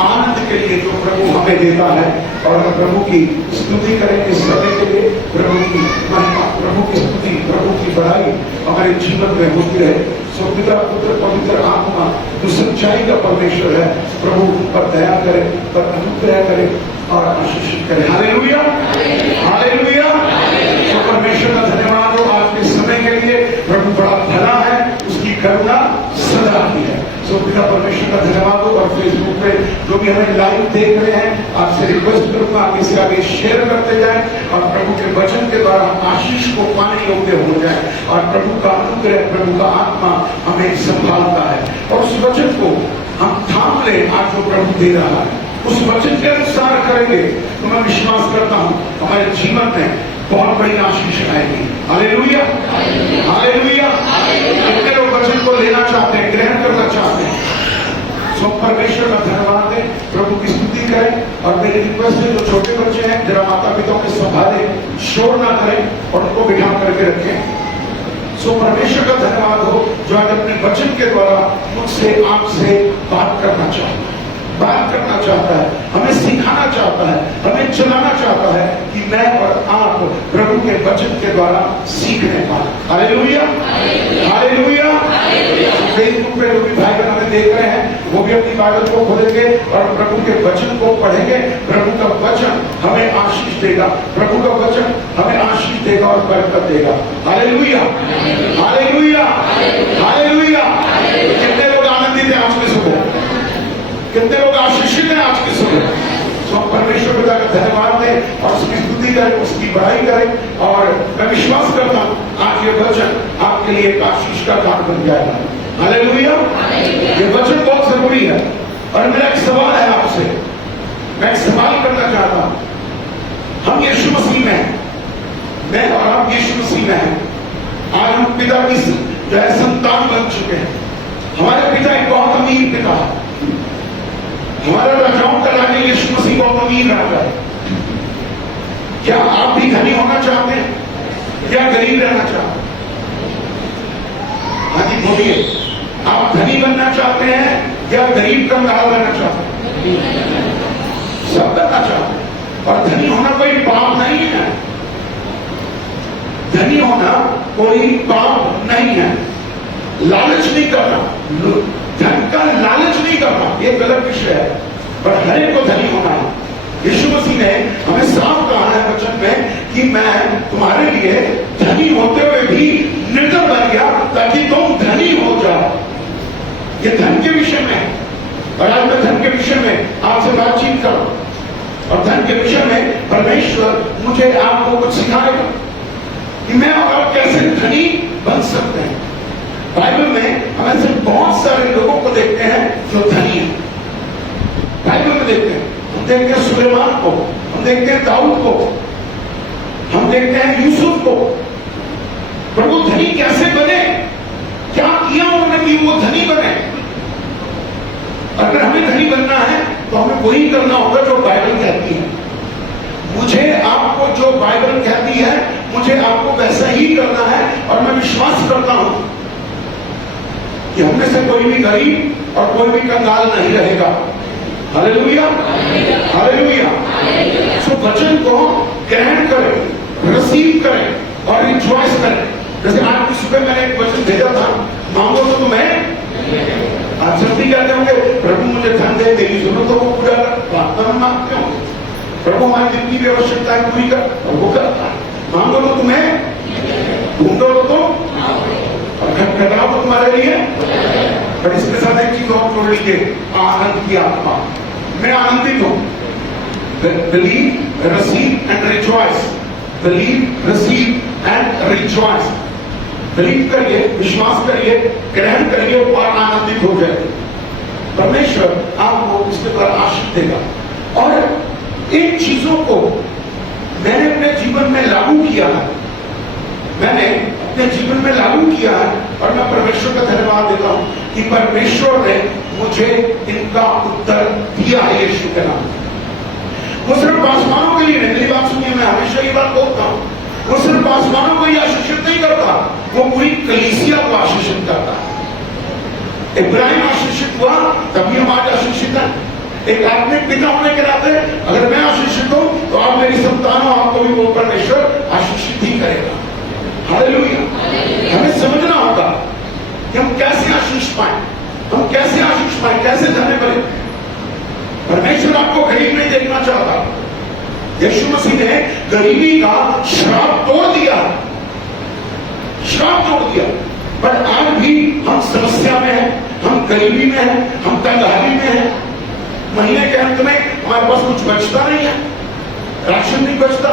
आनंद के लिए जो प्रभु हमें देता है, और हम प्रभु की स्तुति करेंगे इस समय के लिए। प्रभु की महिमा, प्रभु की स्तुति, प्रभु की बड़ाई हमारे जीवन में होती रहे। सो पिता पुत्र पवित्र आत्मा जो सच्चाई का परमेश्वर है, प्रभु पर दया करे, पर अनुग्रह करे और आशीषित करे। Hallelujah, hallelujah. तो परमेश्वर का धन्यवाद हो आज के समय के लिए। प्रभु बड़ा भला है, उसकी करुणा सदा की है। सो पिता परमेश्वर का धन्यवाद हो। और फेसबुक पे जो भी हमें लाइव देख रहे हैं, आपसे रिक्वेस्ट करूंगा आप इसका आगे शेयर करते जाएं और प्रभु के वचन के द्वारा आशीष को पाने योग्य हो जाए। और प्रभु का अनुग्रह, प्रभु का आत्मा हमें संभालता है, और उस वचन को हम थाम ले। आज जो प्रभु दे रहा है उस वचन के अनुसार करेंगे तो मैं विश्वास करता हूं हमारे जीवन में बहुत बड़ी आशीष आएगी। Hallelujah, hallelujah. कितने लोग वचन को लेना चाहते हैं, ग्रहण करना चाहते हैं? सो परमेश्वर का धन्यवाद है, प्रभु की स्तुति करें। और मेरी रिक्वेस्ट है, जो छोटे बच्चे हैं जरा माता पिता के संभालें, शोर ना करें और उनको बिठा करके रखें। सो परमेश्वर का धन्यवाद हो जो आज अपने वचन के द्वारा मुझसे आपसे बात करना चाहता है। बात करना चाहता है, हमें सिखाना चाहता है, हमें चलाना चाहता है कि मैं और आप प्रभु के वचन के द्वारा सीखने पाए। Hallelujah, hallelujah. फेसबुक पे जो भी भाई बहन हमें देख रहे हैं वो भी अपनी बाइबल को खोलेंगे और प्रभु के वचन को पढ़ेंगे। प्रभु का वचन हमें आशीष देगा, प्रभु का वचन हमें आशीष देगा और बरकत देगा। Hallelujah, hallelujah, hallelujah. कितने लोग आनंदित हैं आज के सुबह? कितने लोग आशीषित हैं आज के सुबह? तो परमेश्वर पिता का धन्यवाद दें और उसकी स्तुति करें, उसकी बड़ाई करें। और मैं विश्वास करता हूं आज ये वचन आपके लिए एक आशीष का काम बन जाएगा। हालेलुया। ये वचन बहुत जरूरी है। और मेरा एक सवाल है आपसे, मैं एक सवाल करना चाहता हूं। हम यीशु मसीह में हैं, मैं और आप यीशु मसीह में हैं। आज हम पिता की जो है संतान बन चुके हैं। हमारे पिता एक बहुत अमीर पिता है। हमारा राजाओं का राजा यीशु मसीह बहुत अमीर राजा है। क्या आप भी धनी होना चाहते हैं या गरीब रहना चाहते हैं? हाँ जी बोलिए, आप धनी बनना चाहते हैं या गरीब कंगाल बनना चाहते हैं? सब बनना चाहते हैं। और धनी होना कोई पाप नहीं है, धनी होना कोई पाप नहीं है। लालच नहीं करना, धन का लालच नहीं करना, ये गलत विषय है, पर हर एक को धनी होना है। यीशु मसीह ने हमें साफ कहा है वचन में कि मैं तुम्हारे लिए धनी होते हुए भी निर्धन बन गया ताकि तुम धनी हो जाओ। ये धन के विषय में है। और आज मैं धन के विषय में आपसे बातचीत करूं और धन के विषय में परमेश्वर मुझे आपको कुछ सिखाएगा कि मैं और आप कैसे धनी बन सकते हैं। बाइबल में हम ऐसे बहुत सारे लोगों को देखते हैं जो धनी हैं। बाइबल में देखते हैं, हम देखते हैं सुलेमान को, हम देखते हैं दाऊद को, हम देखते हैं यूसुफ को। पर वो धनी कैसे बने? क्या किया उन्होंने कि वो धनी बने? अगर हमें धनी बनना है तो हमें वही करना होगा जो बाइबल कहती है। मुझे आपको जो बाइबल कहती है मुझे आपको वैसा ही करना है। और मैं विश्वास करता हूं कि हममें से कोई भी गरीब और कोई भी कंगाल नहीं रहेगा। Hallelujah, hallelujah. सो वचन को ग्रहण करें, रिसीव करें और रिजॉइस करें। जैसे आज की सुबह मैंने एक वचन भेजा था, मांगो तो तुम्हें। आप जल्दी कहते होंगे प्रभु मुझे धन दे, मेरी जरूरतों को पूरा कर। प्रार्थना में मांगते होंगे प्रभु हमारी जितनी भी आवश्यकताएं पूरी कर, और वो करता है। मांगो तो तुम्हें, ढूंढो तो तुम, और खटखटाओ तो तुम्हारे लिए। पर इसके साथ एक चीज और जोड़ लीजिए, आनंद की आत्मा। मैं आनंदित हूं। Believe, receive and rejoice. Believe, receive and rejoice. Believe करिए, विश्वास करिए, ग्रहण करिए और आनंदित हो जाइए। परमेश्वर आपको इसके द्वारा आशीष देगा। और इन चीजों को मैंने अपने जीवन में लागू किया है, मैंने अपने जीवन में लागू किया है। और मैं परमेश्वर का धन्यवाद देता हूं कि परमेश्वर ने मुझे इनका उत्तर दिया है यीशु के नाम। वो सिर्फ पासवानों के लिए नहीं, मेरी बात सुनिए, मैं हमेशा ये बात बोलता हूं, वो सिर्फ पासवानों को ही आशीषित नहीं करता, वो पूरी कलीसिया को आशीषित करता है। इब्राहिम आशीषित हुआ तभी हम आज आशीषित हैं। एक आत्मिक पिता होने के नाते अगर मैं आशीषित हूं तो आप मेरी संतान हो, आपको भी वो परमेश्वर आशीषित ही करेगा। हालेलुया। हमें समझना होगा कि हम कैसे आशीष पाए, हम कैसे आशीष पाए, कैसे धन्य बने। परमेश्वर आपको गरीब नहीं देखना चाहता। यीशु मसीह ने गरीबी का श्राप तोड़ दिया, श्राप तोड़ दिया। पर आज भी हम समस्या में हैं, हम गरीबी में हैं, हम कंगाली में हैं। महीने के अंत में हमारे पास कुछ बचता नहीं है, राशन नहीं बचता,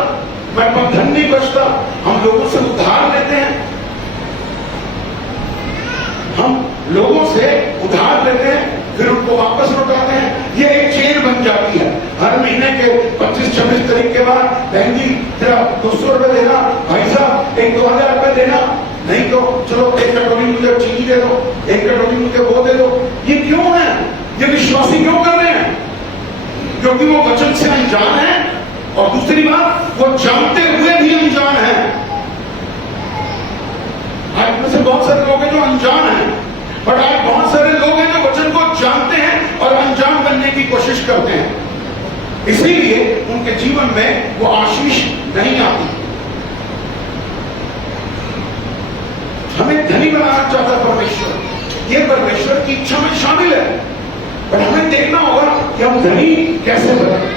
हमारे पास धन नहीं बचता। हम लोगों से उधार लेते हैं, हम लोगों से उधार लेते हैं, फिर उनको वापस लौटाते हैं। ये एक चेन बन जाती है। हर महीने के 25-26 तारीख के बाद बहन जी तेरा 200 रुपए देना, भाई साहब एक 2000 रुपए देना, नहीं तो चलो एक कटोरी मुझे चीनी दे दो, एक कटोरी मुझे वो दे दो। ये क्यों है? ये विश्वासी क्यों कर रहे हैं? क्योंकि वो वचन से अनजान है, और दूसरी बात वो जानते हुए भी अनजान है। आज में से बहुत सारे लोग हैं जो अनजान हैं, पर आज बहुत सारे लोग हैं जो वचन को जानते हैं और अनजान बनने की कोशिश आशीष करते हैं, इसीलिए उनके जीवन में वो आशीष नहीं आती। हमें धनी बनाना चाहता परमेश्वर, ये परमेश्वर की इच्छा में शामिल है, पर हमें देखना होगा कि हम धनी कैसे बने।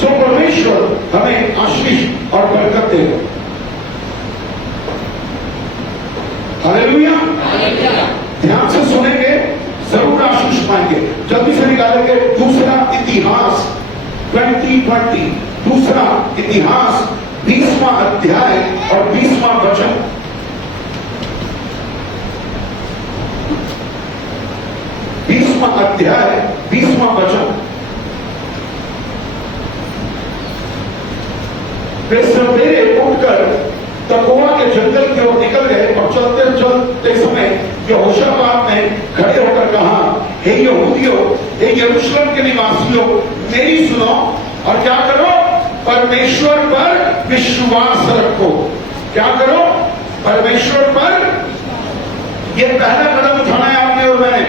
सो परमेश्वर हमें आशीष और बरकत देगा। हालेलुया। ध्यान से सुनेंगे, जरूर आशीष पाएंगे। जल्दी से निकालेंगे दूसरा इतिहास 20:20, दूसरा इतिहास 20वां अध्याय और 20वां वचन। अध्याय 20वां वचन। वे सवेरे उठकर तकोआ के जंगल की ओर निकल गए और चलते चलते समय यहोशापात ने खड़े होकर कहा, हे यहूदियों, हे यरूशलेम के निवासियों, मेरी सुनो और क्या करो? परमेश्वर पर विश्वास रखो। क्या करो? परमेश्वर पर। यह पहला कदम उठाना है आपने और मैंने।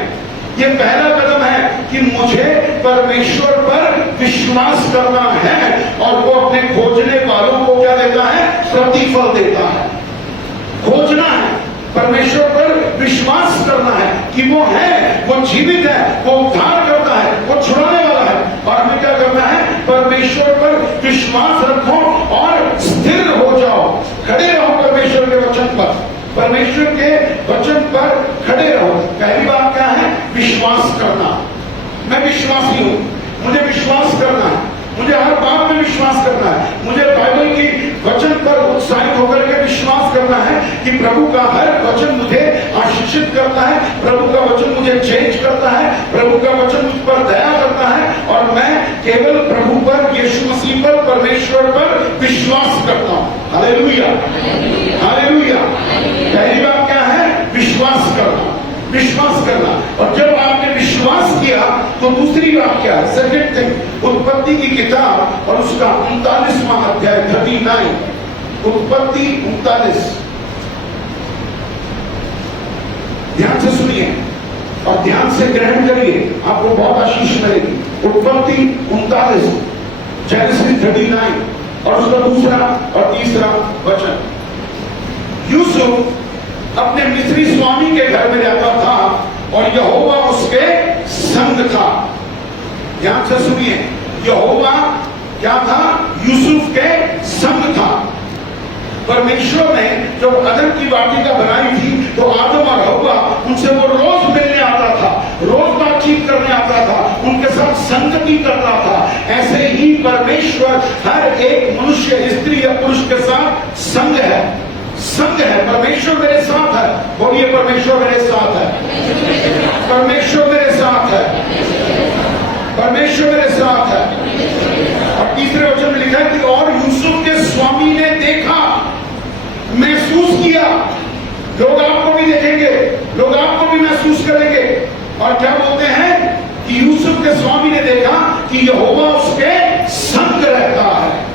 ये पहला कदम है कि मुझे परमेश्वर पर विश्वास करना है और वो अपने खोजने वालों को क्या देता है? प्रतिफल देता है। खोजना है, परमेश्वर पर विश्वास करना है कि वो है, वो जीवित है, वो उद्धार करता है, वो छुड़ाने वाला है। और हमें क्या करना है? परमेश्वर पर विश्वास रखो और स्थिर हो जाओ, खड़े रहो परमेश्वर के वचन पर, परमेश्वर के वचन पर खड़े रहो। पहली बात क्या है? विश्वास करना। मैं विश्वासी हूं, मुझे विश्वास करना है, मुझे हर बात में विश्वास करना है, मुझे बाइबल की वचन पर उत्साहित होकर के विश्वास करना है कि प्रभु का हर वचन मुझे आशीषित करता है, प्रभु का वचन मुझे चेंज करता है, प्रभु का वचन मुझ पर दया करता है और मैं केवल प्रभु पर, यीशु मसीह पर, परमेश्वर पर विश्वास करता हूं। Hallelujah, hallelujah. पहली बात क्या है? विश्वास करना, विश्वास करना। और जब आपने विश्वास किया तो दूसरी बात क्या है? सेकंड थिंग, उत्पत्ति की किताब और उसका 39वां अध्याय 39, उत्पत्ति 39। ध्यान से सुनिए और ध्यान से ग्रहण करिए, आपको बहुत आशीष मिलेगी। उत्पत्ति 39, जेनेसिस 39 और उसका दूसरा और तीसरा वचन। यूसुफ अपने मिस्री स्वामी के घर में रहता था और यहोवा उसके संग था। ध्यान से सुनिए, यहोवा क्या था? यूसुफ के संग था। परमेश्वर ने जब अदन की वाटिका बनाई थी तो आदम और हव्वा, उनसे वो रोज मिलने आता था, रोज बातचीत करने आता था, उनके साथ संगति करता था। ऐसे ही परमेश्वर हर एक मनुष्य, स्त्री या पुरुष के साथ संग है, संग है। परमेश्वर मेरे साथ है, बोलिए परमेश्वर मेरे साथ है, परमेश्वर मेरे साथ है, परमेश्वर मेरे साथ है। और तीसरे वचन में लिखा है कि और यूसुफ के स्वामी ने देखा, महसूस किया। लोग आपको भी देखेंगे, लोग आपको भी महसूस करेंगे। और क्या बोलते हैं कि यूसुफ के स्वामी ने देखा कि यहोवा उसके संग रहता है,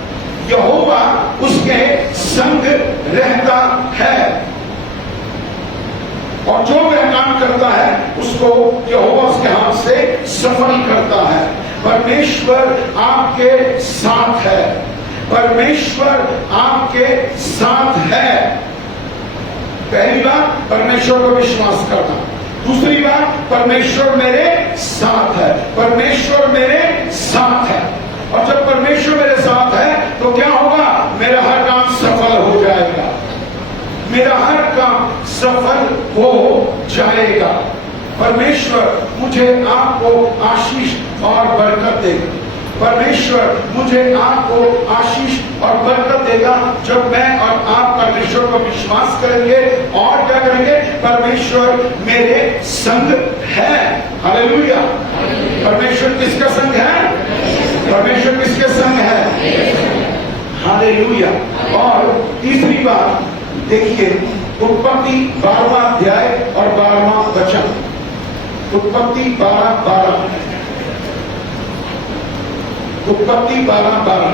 यहोवा उसके संग रहता है और जो वह काम करता है उसको यहोवा उसके हाथ से सफल करता है। परमेश्वर आपके साथ है, परमेश्वर आपके साथ है। पहली बात, परमेश्वर को विश्वास करना। दूसरी बात, परमेश्वर मेरे साथ है, परमेश्वर मेरे साथ है। और जब परमेश्वर मेरे साथ है तो क्या होगा? मेरा हर काम सफल हो जाएगा, मेरा हर काम सफल हो जाएगा। परमेश्वर मुझे आपको आशीष और बरकत देगा, परमेश्वर मुझे आपको आशीष और बरकत देगा जब मैं और आप परमेश्वर पर विश्वास करेंगे और क्या करेंगे? परमेश्वर मेरे संग है। हालेलुया। परमेश्वर किसका संग है? परमेश्वर किसके संग है? हालेलुया। और तीसरी बात देखिए, उत्पत्ति 12वां अध्याय और 12वां वचन। उत्पत्ति 12:12, उत्पत्ति 12:12,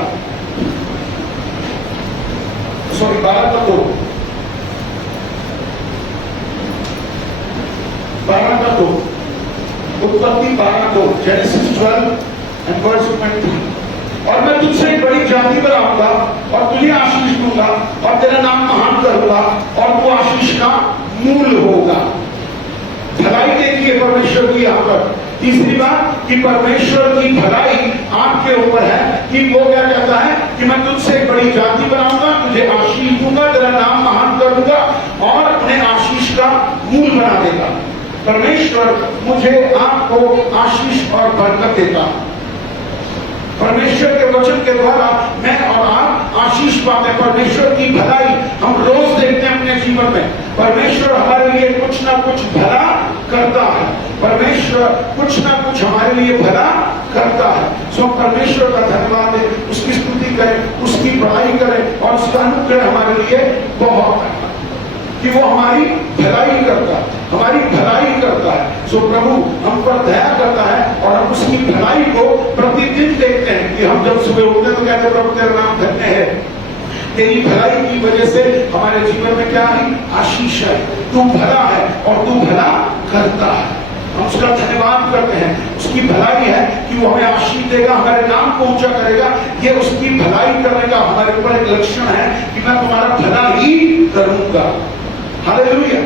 सॉरी 12:2, 12:2, उत्पत्ति 12:2, जेनेसिस 12 एंड वर्स 23, और मैं तुझसे एक बड़ी जाति बनाऊंगा और तुझे आशीष दूंगा और तेरा नाम महान करूंगा और तू आशीष का मूल होगा। भलाई देखी है परमेश्वर की यहाँ पर। तीसरी बात कि परमेश्वर की भलाई आपके ऊपर है कि वो क्या कहता है कि मैं तुझसे एक बड़ी जाति बनाऊंगा, तुझे आशीष दूंगा, तेरा नाम महान करूंगा और उन्हें आशीष का मूल बना देगा। परमेश्वर मुझे आपको आशीष और बरकत देता। परमेश्वर के वचन के द्वारा मैं और आप आशीष पाते हैं। परमेश्वर की भलाई हम रोज देखते हैं अपने जीवन में। परमेश्वर हमारे लिए कुछ ना कुछ भला करता है। परमेश्वर कुछ ना कुछ हमारे लिए भला करता है। सो परमेश्वर का धन्यवाद है, उसकी स्तुति करें, उसकी बड़ाई करें और उसका अनुग्रह हमारे लिए बहुत है कि वो हमारी भलाई करता है, हमारी भलाई करता है। सो प्रभु हम पर दया करता है और हम उसकी भलाई को प्रतिदिन देखते हैं कि हम जब सुबह उठते तो कहते प्रभु तेरा नाम धन्य है, तेरी भलाई की वजह से हमारे जीवन में क्या है? आशीष है। तू भला है और तू भला करता है। हम उसका धन्यवाद करते हैं। उसकी भलाई है कि वो हमें आशीष देगा, हमारे नाम को ऊंचा करेगा। ये उसकी भलाई करने का हमारे ऊपर एक लक्षण है कि मैं तुम्हारा भला ही करूंगा। हालेलुया।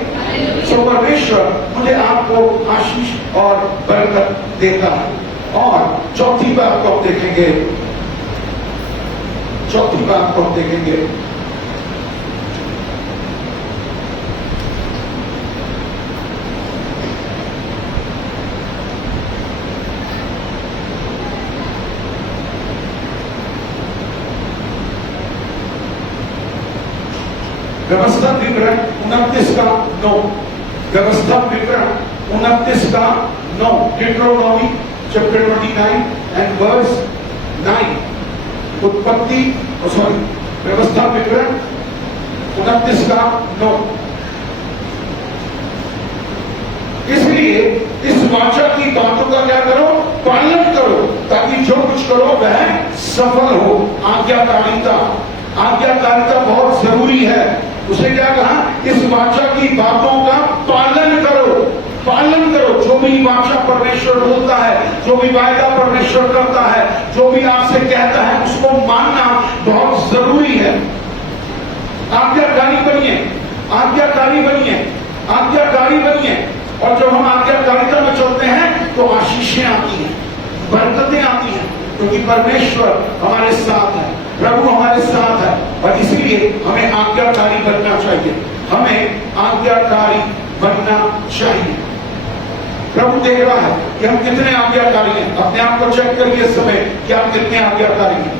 सो परमेश्वर मुझे आपको आशीष और बरकत देता है। और चौथी बात को देखेंगे, चौथी बात को देखेंगे, व्यवस्था विवरण 29 का 9, व्यवस्था विवरण 29 का 9, डिट्रोनॉमी चैप्टर 29 एंड वर्स 9, उत्पत्ति व्यवस्था विवरण 29 का 9। इसलिए इस वाचा की बातों का क्या करो? पालन करो, ताकि जो कुछ करो वह सफल हो। आज्ञाकारिता, आज्ञाकारिता बहुत जरूरी है। उसे क्या कहा? इस वाचा की बातों का पालन करो, पालन करो। जो भी वाचा परमेश्वर बोलता है, जो भी वायदा परमेश्वर करता है, जो भी आपसे कहता है, उसको मानना बहुत जरूरी है। आज्ञाकारी बनिए, आज्ञाकारी बनिए, आज्ञाकारी बनिए। और जब हम आज्ञाकारिता में चलते हैं तो आशीषें आती हैं, बरकतें आती हैं, क्योंकि परमेश्वर हमारे साथ है, प्रभु हमारे साथ है। और इसीलिए हमें आज्ञाकारी बनना चाहिए, हमें आज्ञाकारी बनना चाहिए। प्रभु देख रहा है कि हम कितने आज्ञाकारी हैं। अपने आप को चेक करिए इस समय कि आप कितने आज्ञाकारी हैं।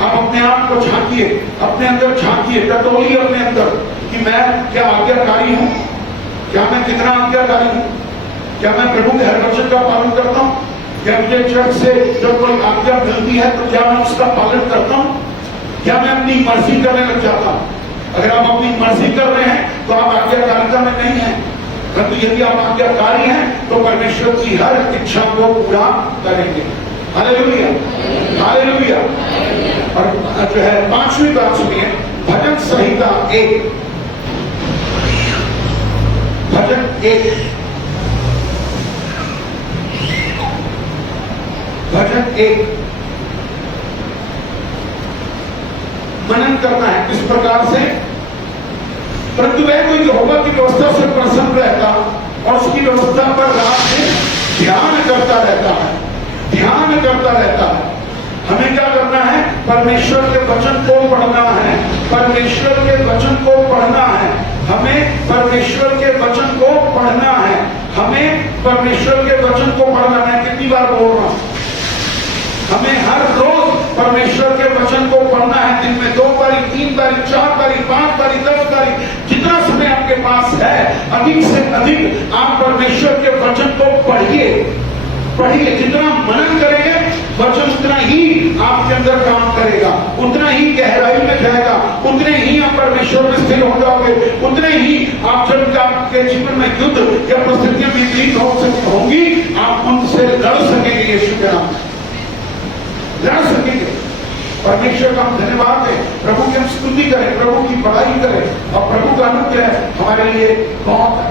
आप अपने आप को झांकिए, अपने अंदर झांकिए, टटोलिए अपने अंदर कि मैं क्या आज्ञाकारी हूं, क्या मैं कितना आज्ञाकारी हूं, क्या मैं प्रभु के हर वचन का पालन करता हूं, क्या मुझे चर्च से जब कोई आज्ञा मिलती है तो क्या मैं उसका पालन करता हूं, क्या मैं अपनी मर्जी करने लग जाता हूं। अगर आप अपनी मर्जी कर रहे हैं तो आप आज्ञाकारिता में नहीं है। परंतु यदि आप आज्ञाकारी हैं तो परमेश्वर की हर इच्छा को पूरा करेंगे। Hallelujah, hallelujah. और जो है पांचवी बात सुनिए, भजन संहिता 1, भजन 1, भजन 1 मनन करना है किस प्रकार से? परंतु वह कोई यहोवा की व्यवस्था से प्रसन्न रहता और उसकी व्यवस्था पर रात दिन ध्यान करता रहता है, ध्यान करता रहता है। हमें क्या करना है? परमेश्वर के वचन को पढ़ना है, परमेश्वर के वचन को पढ़ना है, हमें परमेश्वर के वचन को पढ़ना है, हमें परमेश्वर के वचन को पढ़ना है। कितनी बार बोल रहा हूं? हमें हर रोज परमेश्वर के वचन को पढ़ना है। दिन में 2 बारी, 3 बारी, 4 बारी, 5 बारी, 10 बारी, जितना समय आपके पास है, अधिक से अधिक आप परमेश्वर के वचन को पढ़िए, पढ़िए। जितना मनन करेंगे वचन उतना ही आपके अंदर काम करेगा, उतना ही गहराई में जाएगा, उतने ही आप परमेश्वर में स्थिर हो जाओगे, उतने ही आप जब आपके जीवन में युद्ध या परिस्थितियां विपरीत होंगी, आप उनसे लड़ सकेंगे। यीशु के नाम लड़ सकेंगे। परमेश्वर का हम धन्यवाद दें, प्रभु की हम स्तुति करें, प्रभु की बड़ाई करें और प्रभु का अनुग्रह हमारे लिए बहुत है।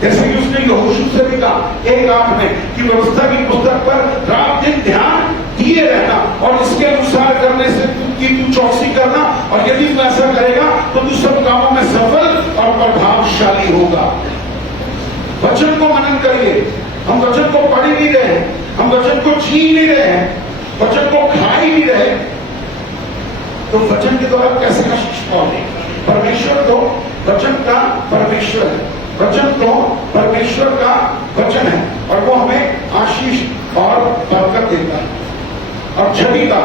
जैसे कि उसने यहोशू से भी कहा 1:8 में कि व्यवस्था की पुस्तक पर रात दिन ध्यान दिए रहना और इसके अनुसार करने से तू चौकसी करना, और यदि तू ऐसा करेगा तो तू सब कामों में सफल और प्रभावशाली होगा। वचन को मनन करिए। हम वचन को पढ़ ही नहीं रहे, हम वचन को जी नहीं रहे हैं, वचन को खा ही नहीं रहे, तो वचन के द्वारा कैसे आशीष पाओगे? परमेश्वर तो वचन का परमेश्वर है, वचन तो परमेश्वर का वचन है और वो हमें आशीष और बरकत देता है। और छठी का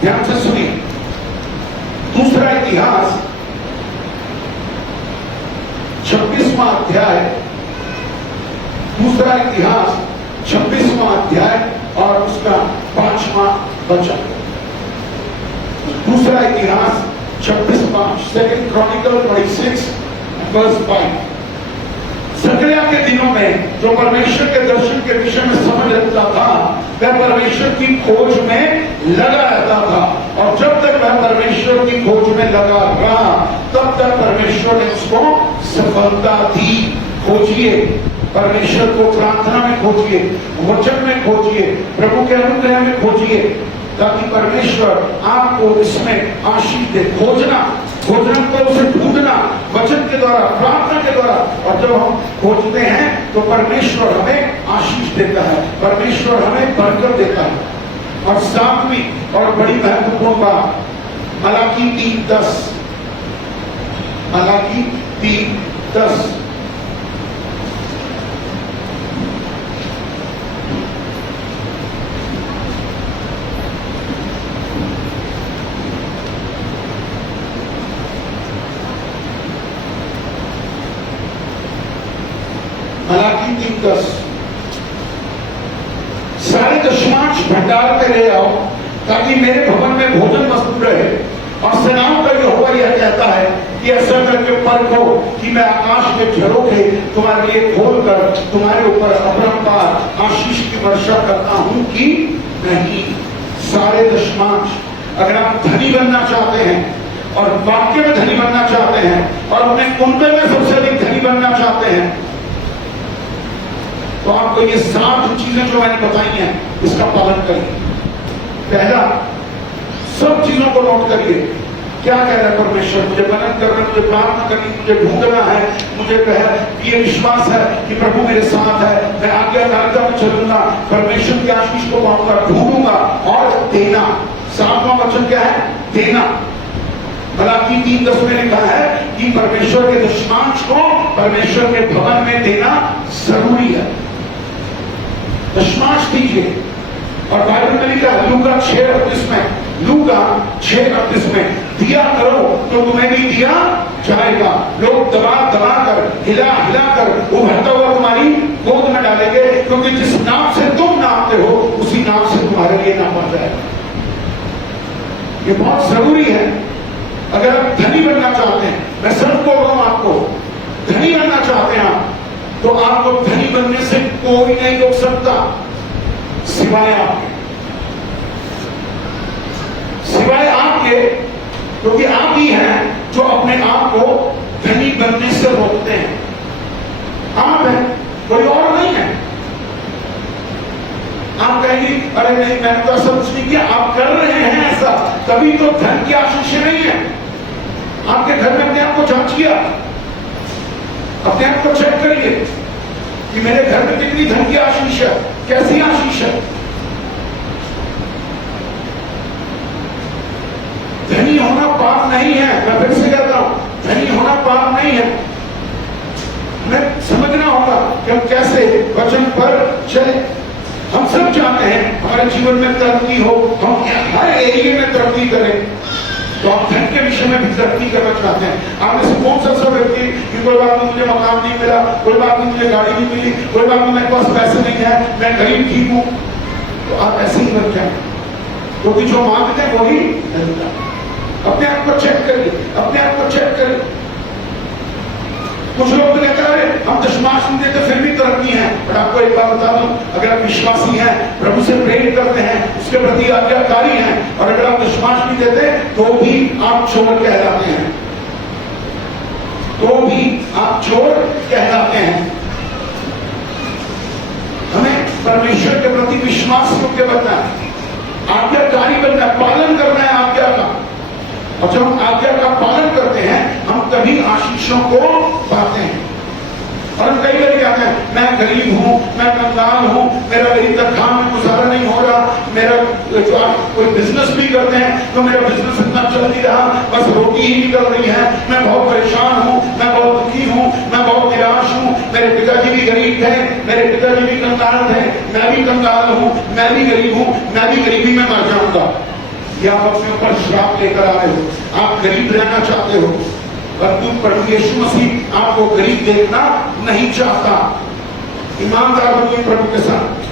ध्यान से सुनिए, दूसरा इतिहास 26वां अध्याय, दूसरा इतिहास 26वां अध्याय और उसका 5वां वचन। दूसरा इतिहास 26:5, सेकंड क्रॉनिकल 26:5। जकरिया के दिनों में जो परमेश्वर के दर्शन के विषय में समझ रखता था, वह परमेश्वर की खोज में लगा रहता था, और जब तक वह परमेश्वर की खोज में लगा रहा तब तक परमेश्वर ने उसको सफलता दी। खोजिए परमेश्वर को, प्रार्थना में खोजिए, वचन में खोजिए, प्रभु के अनुग्रह में खोजिए, ताकि परमेश्वर आपको इसमें आशीष दे। खोजना को उसे ढूंढना वचन के द्वारा, प्रार्थना के द्वारा, और जब हम खोजते हैं तो परमेश्वर हमें आशीष देता है, परमेश्वर हमें बरकत देता है। और सातवीं और बड़ी महत्वपूर्ण बात, मलाकी 3:10, मलाकी 3:10। मलाकी 3:10, सारे दशमांश भंडार में ले आओ ताकि मेरे भवन में भोजन वस्तु रहे। और सेनाओं का यहोवा यह कहता है कि ऐसा करके परखो कि मैं आकाश के झरोखे तुम्हारे लिए खोलकर तुम्हारे ऊपर अपरंपार आशीष की वर्षा करता हूं कि नहीं। सारे दशमांश, अगर आप धनी बनना चाहते हैं और वाक्य में धनी बनना चाहते हैं और अपने कुंबे में सबसे अधिक धनी बनना चाहते हैं, तो आपको ये 7 चीजें जो मैंने बताई हैं इसका पालन करिए। पहला, सब चीजों को नोट करिए। क्या कह रहा है परमेश्वर? मुझे मनन करना, मुझे प्रार्थना करनी, मुझे ढूंढना है, मुझे ये विश्वास है कि प्रभु मेरे साथ है, मैं आज्ञाकारिता में चलूंगा, परमेश्वर की आशीष को पाऊंगा, ढूंढूंगा और देना। 7वां वचन क्या है? देना। मलाकी 3:10 में लिखा है कि परमेश्वर के दशमांश को परमेश्वर के भवन में देना जरूरी है। दशमांश दीजिए। और बाइबल में लिखा है लूका 6:38 में, लूका 6:38 में, दिया करो तो तुम्हें भी दिया जाएगा, लोग दबा दबा कर, हिला हिला कर उभरता हुआ तुम्हारी गोद में डालेंगे, क्योंकि जिस नाम से तुम नापते हो उसी नाम से तुम्हारे लिए नापा जाएगा। ये बहुत जरूरी है। अगर आप धनी बनना चाहते हैं, मैं सिर्फ बोल रहा हूं आपको, धनी बनना चाहते हैं आप, तो आपको धनी बनने से कोई नहीं रोक सकता सिवाय आपके, सिवाय आपके, क्योंकि आप ही हैं जो अपने आप को धनी बनने से रोकते हैं। आप हैं, कोई और नहीं है। आप कहेंगे अरे नहीं मैंने तो ऐसा कुछ नहीं किया, आप कर रहे हैं ऐसा, तभी तो धन की आशीष नहीं है। आपके घर में अपने आप को जांचिए, अपने आप को चेक करिए कि मेरे घर में कितनी धन की आशीष है, कैसी आशीष है। धनी होना पाप नहीं है, मैं फिर से कहता हूं, धनी होना पाप नहीं है। हमें समझना होगा कि हम कैसे वचन पर चले। हम सब चाहते हैं हमारे जीवन में तरक्की हो, हम हर एरिया में तरक्की करें, तो आप धन के विषय में भी तरक्की करना चाहते हैं। आप में से कौन सा सब व्यक्ति कि कोई बात नहीं मुझे मकान नहीं मिला, कोई बात नहीं मुझे गाड़ी नहीं मिली, कोई बात नहीं मेरे पास पैसे नहीं है, मैं गरीब ठीक हूं, तो आप ऐसे ही बन जाए, क्योंकि जो मांगते हैं वही मिलता। अपने आप को चेक करिए, अपने आप को चेक करिए। कुछ लोग तो कहते हैं हम दशमांश नहीं देते फिर भी तरक्की है, पर आपको एक बात बता दूं, अगर आप विश्वासी हैं, प्रभु से प्रेम करते हैं, उसके प्रति आज्ञाकारी हैं, और अगर आप दशमांश नहीं देते तो भी आप चोर कहलाते हैं, तो भी आप चोर कहलाते हैं। हमें परमेश्वर के प्रति विश्वास योग्य बनना है। आज्ञाकारी बनना है, पालन करना है आज्ञा का। और जब हम आज्ञा का पालन करते हैं हम तभी आशीषों को पाते हैं। और हम कई बार कहते हैं मैं गरीब हूं, मैं कंगाल हूं, मेरा मेरी तनख्वाह में गुजारा नहीं हो रहा, मेरा जो आप कोई बिजनेस भी करते हैं तो मेरा बिजनेस इतना चल नहीं रहा, बस रोटी ही निकल रही है, मैं बहुत परेशान हूं, मैं बहुत दुखी हूं, मैं बहुत निराश हूं, मेरे पिताजी भी गरीब थे, मेरे पिताजी भी कंगाल थे, मैं भी कंगाल हूं, मैं भी गरीब हूं, मैं भी गरीबी में मर जाऊंगा। या आप अपने ऊपर श्राप लेकर आ रहे हो, आप गरीब रहना चाहते हो, परंतु प्रभु यीशु मसीह आपको गरीब देखना नहीं चाहता। ईमानदार बनिए प्रभु के साथ।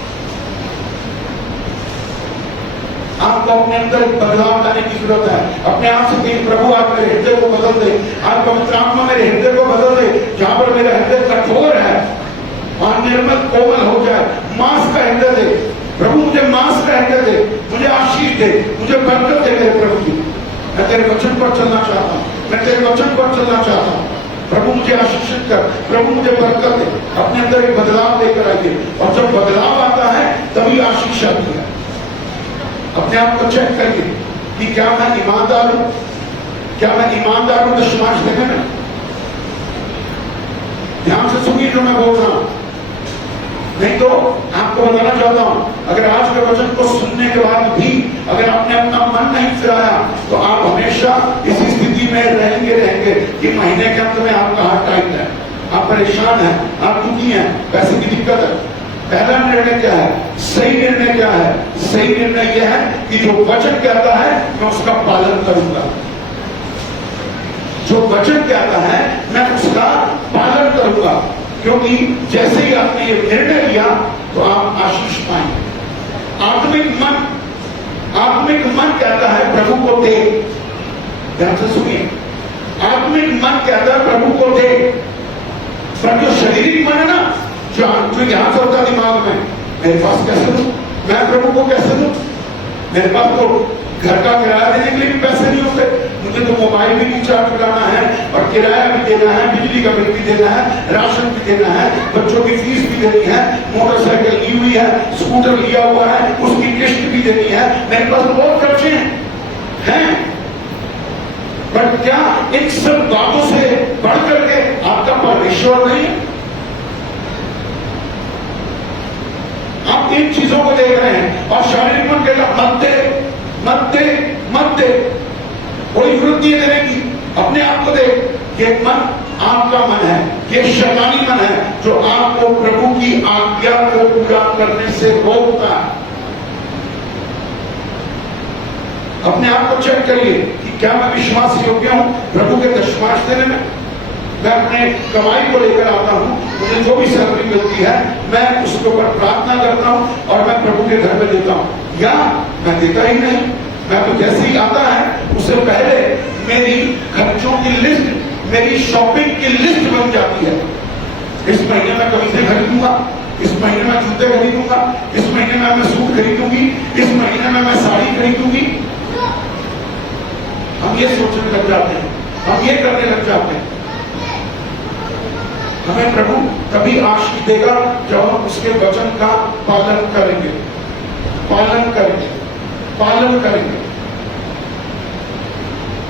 आपको अपने अंदर एक बदलाव लाने की जरूरत है। अपने आप से कहिए प्रभु आप मेरे हृदय को बदल दे, आप पवित्र आत्मा मेरे हृदय को बदल दे, जहां पर मेरा हृदय कठोर है और निर्मल कोमल हो जाए, मांस का हृदय दे प्रभु, मुझे मांस का हृदय दे, मुझे आशीष दे, मुझे बरकत दे मेरे प्रभु जी। मैं तेरे वचन पर चलना चाहता हूँ, मैं तेरे वचन पर चलना चाहता हूँ। प्रभु मुझे आशीषित कर, प्रभु मुझे बरकत दे। अपने अंदर एक बदलाव लेकर आइए, और जब बदलाव आता है तभी आशीष आती है। अपने आप को चेक करिए कि क्या मैं ईमानदार हूं, क्या मैं ईमानदार हूं दशमांश देने में। ध्यान से सुनिए जो मैं बोल रहा हूं, नहीं तो आपको बताना चाहता हूं, अगर आज के वचन को सुनने के बाद भी अगर आपने अपना मन नहीं फिराया तो आप हमेशा इसी स्थिति में रहेंगे कि महीने के अंत में आपका हाथ टाइट है, आप परेशान हैं, आप दुखी हैं, पैसे की दिक्कत है। पहला निर्णय क्या है? सही निर्णय क्या है? सही निर्णय यह है कि जो वचन कहता है मैं उसका पालन करूंगा। जो वचन कहता है मैं उसका पालन करूंगा, क्योंकि जैसे ही आपने ये निर्णय लिया तो आप आशीष पाएंगे। आत्मिक मन कहता है प्रभु को दे। ध्यान से सुनिए, आत्मिक मन कहता है प्रभु को दे, पर जो शारीरिक मन है ना, जो यहां से होता है दिमाग में, मेरे पास कैसे दूं, मैं प्रभु को कैसे दूं, मेरे पास तो घर का किराया देने के लिए भी पैसे नहीं होते, मुझे तो मोबाइल भी रिचार्ज कराना है और किराया भी देना है, बिजली का बिल भी देना है, राशन भी देना है, बच्चों की फीस भी देनी है, मोटरसाइकिल ली हुई है, स्कूटर लिया हुआ है, उसकी किस्त भी देनी है, मेरे पास तो बहुत खर्चे हैं। बट क्या इन सब बातों से बढ़ करके आपका परमेश्वर नहीं है? आप इन चीजों को देख रहे हैं और शारीरिक मन कहता मत दे, कोई जरूरत नहीं देने की, अपने आप को दे। ये मन आपका मन है, ये शैतानी मन है जो आपको प्रभु की आज्ञा को पूरा करने से रोकता है। अपने आप को चेक करिए कि क्या मैं विश्वास योग्य हूं प्रभु के दशमांश देने में। मैं अपने कमाई को लेकर आता हूं, मुझे जो भी सैलरी मिलती है मैं उसके ऊपर प्रार्थना करता हूं और मैं प्रभु के घर में देता हूं, या मैं देता ही नहीं। मैं तो जैसे ही आता है उससे पहले मेरी खर्चों की लिस्ट, मेरी शॉपिंग की लिस्ट बन जाती है। इस महीने में कमीजें खरीदूंगा, इस महीने में जूते खरीदूंगा, इस महीने में मैं सूट खरीदूंगी, इस महीने में मैं साड़ी खरीदूंगी। हम ये सोचने लग जाते हैं, हम ये करने लग जाते हैं। हमें प्रभु तभी आशीष देगा जब हम उसके वचन का पालन करेंगे, पालन करेंगे, पालन करेंगे।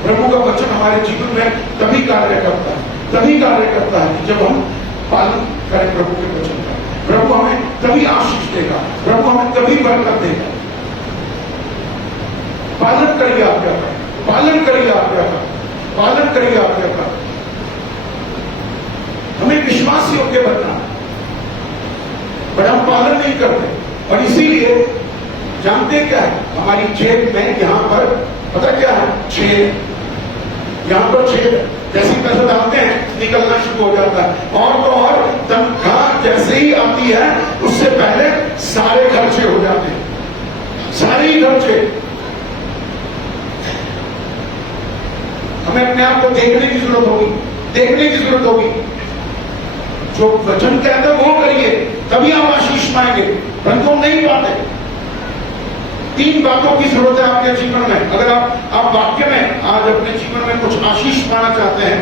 प्रभु का वचन हमारे जीवन में तभी कार्य करता है, तभी कार्य करता है जब हम पालन करें प्रभु के वचन का। प्रभु हमें तभी आशीष देगा, प्रभु हमें तभी बरकत देगा। पालन करिए आज्ञा का, पालन करिए आज्ञा का, पालन करिए आज्ञा का। हमें विश्वास योग्य बनना, पर हम पालन नहीं करते। और इसीलिए जानते क्या है, हमारी जेब में यहां पर पता क्या है, छेद, यहां पर छेद, जैसे पैसा डालते हैं निकलना शुरू हो जाता है। और तो और तनख्वाह जैसे ही आती है उससे पहले सारे खर्चे हो जाते हैं, सारे ही खर्चे। हमें अपने आप को देखने की जरूरत होगी, देखने की जरूरत होगी। जो वचन कहते हैं वो करिए, तभी आप आशीष पाएंगे, परंतु हम नहीं पाते। 3 बातों की जरूरत है आपके जीवन में। अगर आप वाक्य में आज अपने जीवन में कुछ आशीष पाना चाहते हैं,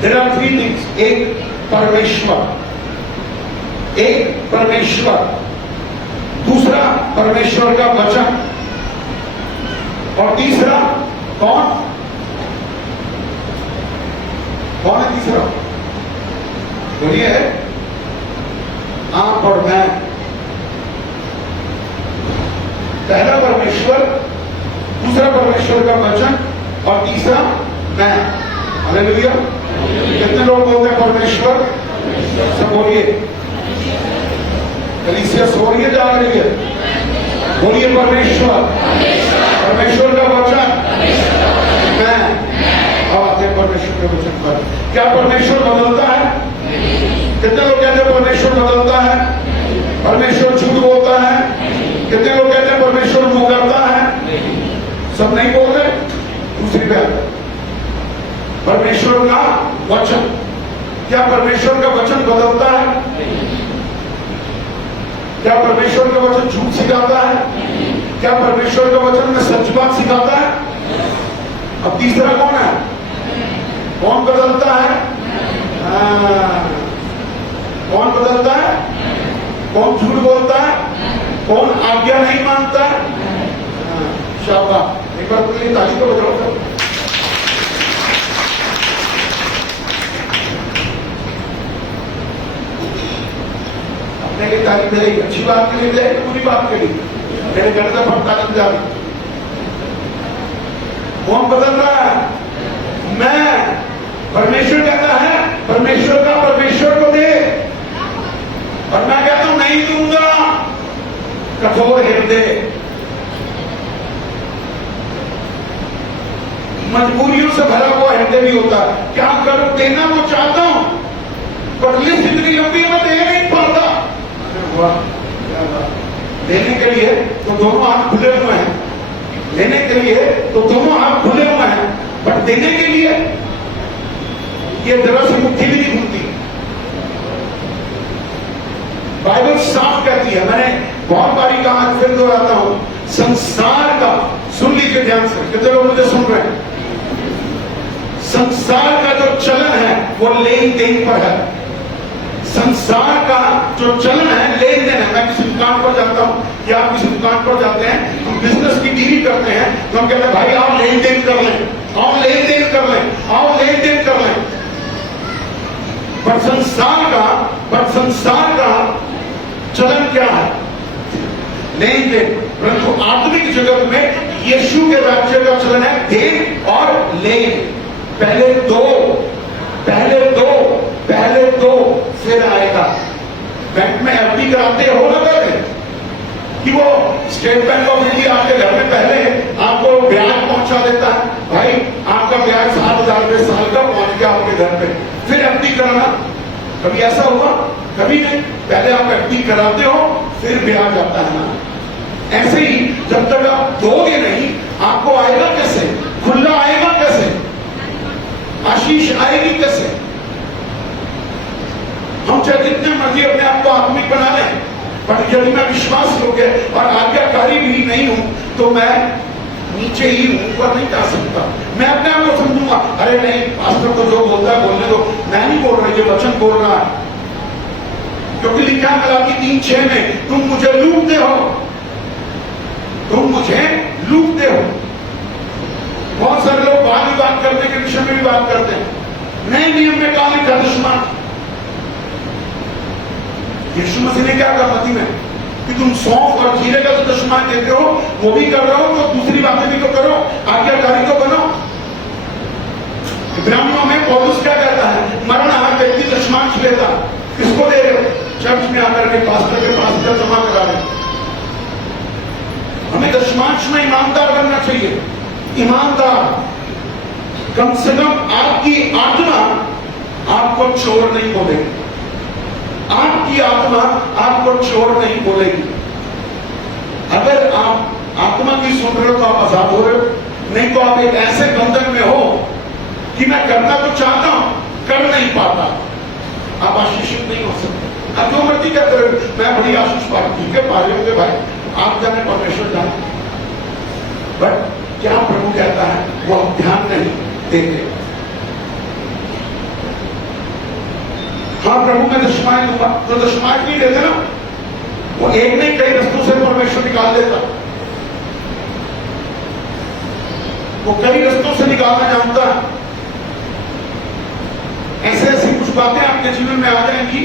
देयर आर 3 थिंग्स। एक परमेश्वर, एक परमेश्वर, दूसरा परमेश्वर का वचन, और तीसरा कौन कौन है तीसरा? बोलिए। आप और मैं। पहला परमेश्वर, दूसरा परमेश्वर का वचन और तीसरा मैं। हालेलुया। कितने लोग बोलते हैं परमेश्वर? सब बोलिए। कलीसिया सो रही है, जा रही है? बोलिए परमेश्वर, परमेश्वर का वचन मैं। अब आते हैं परमेश्वर के वचन पर। क्या परमेश्वर बदलता है? कितने लोग कहते हैं परमेश्वर बदलता है? परमेश्वर झूठ बोलता है? कितने लोग कहते हैं परमेश्वर मुंह करता है? सब नहीं बोल रहे। दूसरी बात, परमेश्वर का वचन, क्या परमेश्वर का वचन बदलता है? क्या परमेश्वर का वचन झूठ सिखाता है? क्या परमेश्वर का वचन में सच बात सिखाता है? अब तीसरा कौन है? कौन बदलता है? कौन बदलता है? कौन झूठ बोलता है? कौन आज्ञा नहीं मानता है? शाबाश। एक बार बोलिए, ताली तो बजाओ सब। अपने लिए ताली बजाइए, अच्छी बात के लिए बजाइए, बुरी बात के लिए। मेरे घर से हम ताली बजा रही। कौन बदल रहा है? मैं। परमेश्वर कहता है परमेश्वर का परमेश्वर को दे, और मैं कहता हूं नहीं दूंगा। कठोर हृदय, मजबूरियों से भरा हुआ हृदय भी होता है। क्या करूं? देना तो चाहता हूं, पर लिस्ट इतनी लंबी है, मैं दे नहीं पाता। देने के लिए तो दोनों हाथ खुले हुए हैं, लेने के लिए तो दोनों हाथ खुले हुए हैं, बट देने के लिए ये जरा सी मुट्ठी भी नहीं खुलती। बाइबल साफ कहती है, मैंने बहुत बारी कहा, फिर दोहराता हूं, संसार का, सुन लीजिए ध्यान से, कितने लोग मुझे सुन रहे हैं? संसार का जो चलन है वो लेन देन पर है। संसार का जो चलन है लेन देन है। मैं किसी दुकान पर जाता हूं या आप किसी दुकान पर जाते हैं, हम बिजनेस की डील करते हैं, तो हम कहते हैं भाई आओ लेन देन कर लें, आओ लेन देन कर लें, आओ लेन देन कर लें। पर संसार का चलन क्या है? लेन देन। परंतु आधुनिक जगत में यीशु के राज्य का चलन है देन और लेन। पहले दो फिर आएगा। बैंक में एफडी कराते हो ना पहले, कि वो स्टेट बैंक ऑफ इंडिया आपके घर में पहले आपको ब्याज पहुंचा देता है, भाई आपका ब्याज 7,000 रुपए साल का पहुंच गया आपके घर पे, फिर एफडी कराना। कभी ऐसा हुआ? कभी नहीं। पहले आप एफडी कराते हो फिर ब्याज आता है ना। ऐसे ही जब तक आप दोगे नहीं, आपको आएगा कैसे? खुला आएगा कैसे? आशीष आएगी कैसे? हम चाहे जितने मर्जी अपने आप को आत्मिक बना लें, पर यदि मैं विश्वास योग्य और आज्ञाकारी भी नहीं हूं, तो मैं नीचे ही हूं, ऊपर नहीं जा सकता। मैं अपने आप को समझूंगा, अरे नहीं पास्टर तो जो बोलता है बोलने दो, मैं नहीं बोल रहा, ये वचन बोल रहा है। क्योंकि लिखा है मलाकी 3:6 में, तुम मुझे लूटते हो, तुम मुझे लूटते हो। बहुत सारे लोग वाद विवाद करने के विषय में भी बात करते हैं। नए नियम में कहा लिखा दुश्मन। यीशु मसीह ने क्या कहा मत्ती में, कि तुम सौंफ और जीरे का तो दुश्मन देते हो, वो भी कर रहे हो तो दूसरी बातें भी तो करो, आज्ञाकारी तो बनो। इब्रानियों में पौलुस क्या कहता है, मरण हर व्यक्ति दशमांश लेता, किसको दे रहे हो? चर्च में आकर के पास्टर के पास जमा करा रहे। हमें दशमांश में ईमानदार बनना चाहिए। ईमानदार, कम से कम आपकी आत्मा आपको चोर नहीं बोलेगी। आपकी आत्मा आपको चोर नहीं बोलेगी। अगर आप आत्मा की सुन रहे हो तो आप आजाद हो रहे हो, नहीं तो आप एक ऐसे बंधन में हो कि मैं करना तो चाहता हूं, कर नहीं पाता। आप आशीषित नहीं हो सकते। आप जो मर्जी करते रहे, मैं बड़ी आशीष पा, ठीक है पा रहे होंगे भाई, आप जाने परमेश्वर जाने। बट क्या प्रभु कहता है वो हम ध्यान नहीं देते। हाँ प्रभु मैं दशमांश दूंगा, तो दशमांश नहीं देते ना, वो एक नहीं कई रस्तों से परमेश्वर निकाल देता। वो कई रस्तों से निकालना जानता है। ऐसे ऐसी कुछ बातें आपके जीवन में आ जाएंगी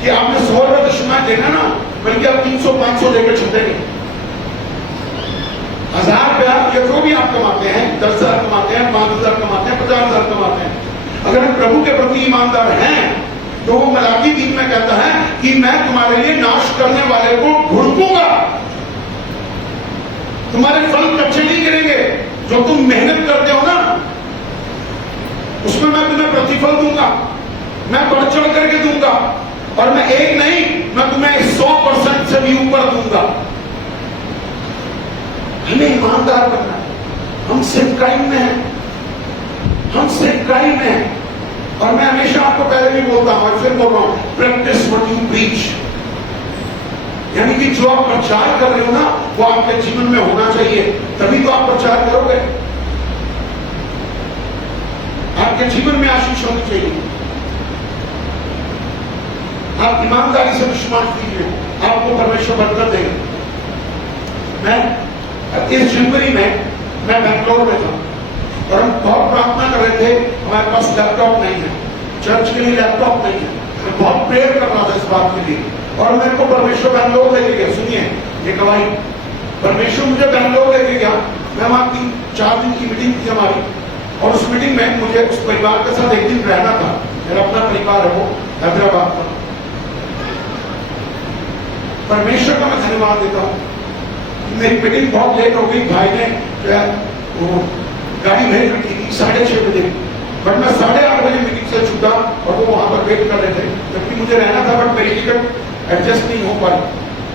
कि आपने 100 रुपए दशमा देना ना, बल्कि आप 300-500 देकर छूटेंगे। 1000 रुपया या जो भी आप कमाते हैं, 10,000 कमाते हैं, 5,000 कमाते हैं, 50,000 कमाते हैं, अगर हम प्रभु के प्रति ईमानदार हैं तो वो मलाकी 3 में कहता है कि मैं तुम्हारे लिए नाश करने वाले को भुड़कूंगा, तुम्हारे फल कच्चे नहीं गिरेंगे। जो तुम मेहनत करते हो ना उसमें मैं तुम्हें प्रतिफल दूंगा, मैं बढ़ चढ़ करके दूंगा, और मैं एक नहीं, मैं तुम्हें 100% से भी ऊपर दूंगा। हमें ईमानदार बनना है। हम सेवकाई में हैं, हम सेवकाई में हैं। और मैं हमेशा आपको पहले भी बोलता हूं और फिर बोल रहा हूं, प्रैक्टिस व्हाट यू प्रीच। यानी कि जो आप प्रचार कर रहे हो ना वो आपके जीवन में होना चाहिए, तभी तो आप प्रचार करोगे। आपके जीवन में आशीष होनी चाहिए। आप ईमानदारी से विश्वास कीजिए, आपको परमेश्वर बरकत देगा। मैं इस जनवरी में मैं बैंगलोर में था और हम बहुत प्रार्थना कर रहे थे, हमारे पास लैपटॉप नहीं है, चर्च के लिए लैपटॉप नहीं है। मैं बहुत प्रेयर कर रहा था इस बात के लिए, और मेरे को परमेश्वर बैंगलोर लेके गया। सुनिए ये गवाही, परमेश्वर मुझे बैंगलोर लेके गया। मैं वहां 3-4 दिन की मीटिंग थी हमारी, और उस मीटिंग में मुझे उस परिवार के साथ एक दिन रहना था। मेरा अपना परिवार है, वो हैदराबाद का। परमेश्वर का मैं धन्यवाद देता हूँ। मेरी मीटिंग बहुत लेट हो गई, भाई ने वो गाड़ी भेज रखी थी 6:30 बजे, बट मैं 8:30 बजे मीटिंग से छूटा और वो वहां पर वेट कर रहे थे, जबकि मुझे रहना था, बट मेरी टिकट एडजस्ट नहीं हो पाई।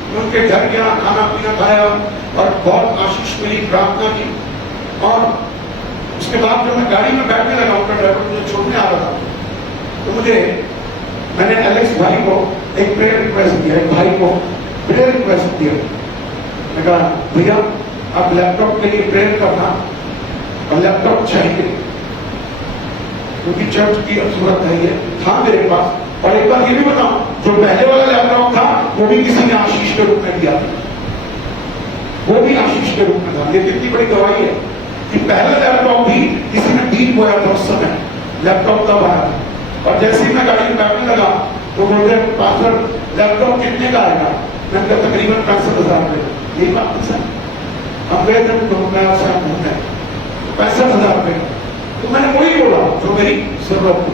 मैं उनके घर गया, खाना पीना खाया और बहुत आशीष मिली, प्रार्थना की। और उसके बाद जब मैं गाड़ी में बैठने लगा, उनका ड्राइवर मुझे छोड़ने आ रहा था, तो मैंने एलेक्स भाई को एक प्रेयर रिक्वेस्ट दिया, एक भाई को प्रेयर रिक्वेस्ट दिया। मैं कहा भैया आप लैपटॉप के लिए प्रेयर करना, और लैपटॉप चाहिए क्योंकि चर्च की जरूरत है। ये था मेरे पास। और एक बार ये भी बताऊं, जो पहले वाला लैपटॉप था वो भी किसी ने आशीष के रूप में दिया था, वो भी आशीष के रूप में था। ये कितनी बड़ी गवाही है कि पहला लैपटॉप भी किसी ने बीज बोया था उस समय, लैपटॉप तब आया था। और जैसे ही मैं गाड़ी में बैठने लगा तो बोल रहे पास्टर लैपटॉप कितने का आएगा? मैंने कहा तकरीबन 65,000 रुपये। यही बात है सर, हम गए थे घूमने 65,000 रुपये। तो मैंने वही बोला जो मेरी जरूरत थी,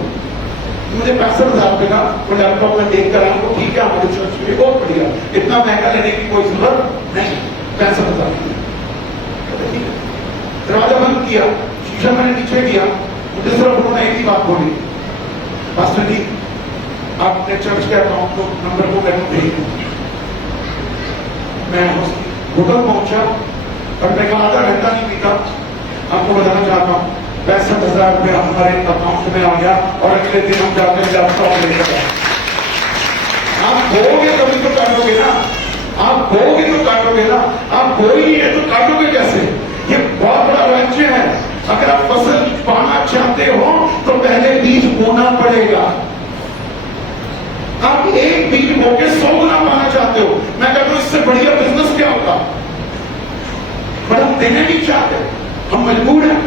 मुझे 65,000 रुपये का वो लैपटॉप में देख कर आया, वो ठीक है हमारे चर्च के लिए बहुत बढ़िया, इतना महंगा लेने की कोई जरूरत नहीं, 65,000। दरवाजा बंद किया, शीशा मैंने नीचे किया, मुझे सिर्फ उन्होंने एक ही बात बोली, पास्टर जी आपने चर्च के अकाउंट नंबर को मैंने भेज दिया। मैं होटल पहुंचा और मैं आधा घंटा नहीं बीता, आपको बताना चाहता हूँ 65,000 रुपये हमारे अकाउंट में आ गया, और अगले दिन हम जाते हैं लैपटॉप लेकर। आप बोगे तभी तो काटोगे ना, आप बोगे तो काटोगे ना, आप बो ही नहीं है तो काटोगे कैसे? ये बहुत बड़ा राज्य है। अगर आप फसल पाना चाहते हो तो पहले बीज बोना पड़ेगा। आप एक बीज बोके 100 गुना पाना चाहते हो, मैं कहता हूं इससे बढ़िया बिजनेस क्या होगा? पर हम देने नहीं चाहते, हम मजबूर हैं,